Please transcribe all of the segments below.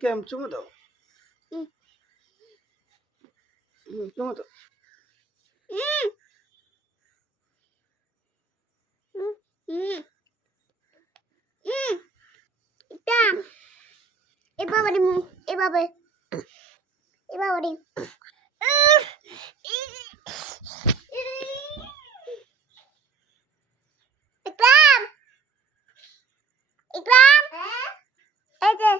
কেম চুমু দাও হুম। চুমু দাও হুম হুম হুম হুম এটা এভাবে মু এভাবে এভাবে ইকরাম ইকরাম এই যে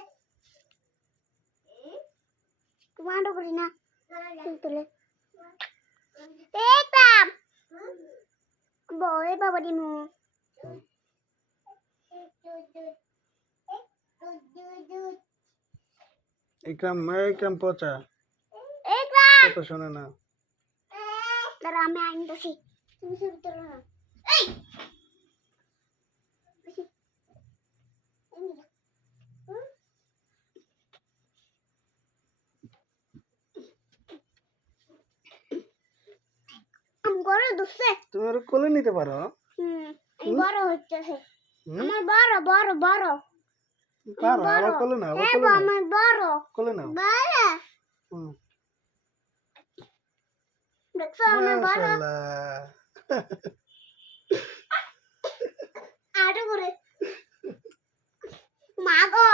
টমেটো করি না তুলে ইকরাম বই বাবা দিমু ইকরাম পচা ইকরাম কথা শোনে না দাঁড়া আমি আনতেছি তুমি শুরু করো না এই আমি বড় দুসে তুমি ওর কোলে নিতে পারো আমি বড় হচ্ছে হুম? আমার বড় বড় বড় পারো আবার কোলে নাও আবার হ্যাঁ কোলে নাও আমার বড় কোলে নাও বড় হুম দেখছো আমার বড় মাশাআল্লাহ আরো করে মা গো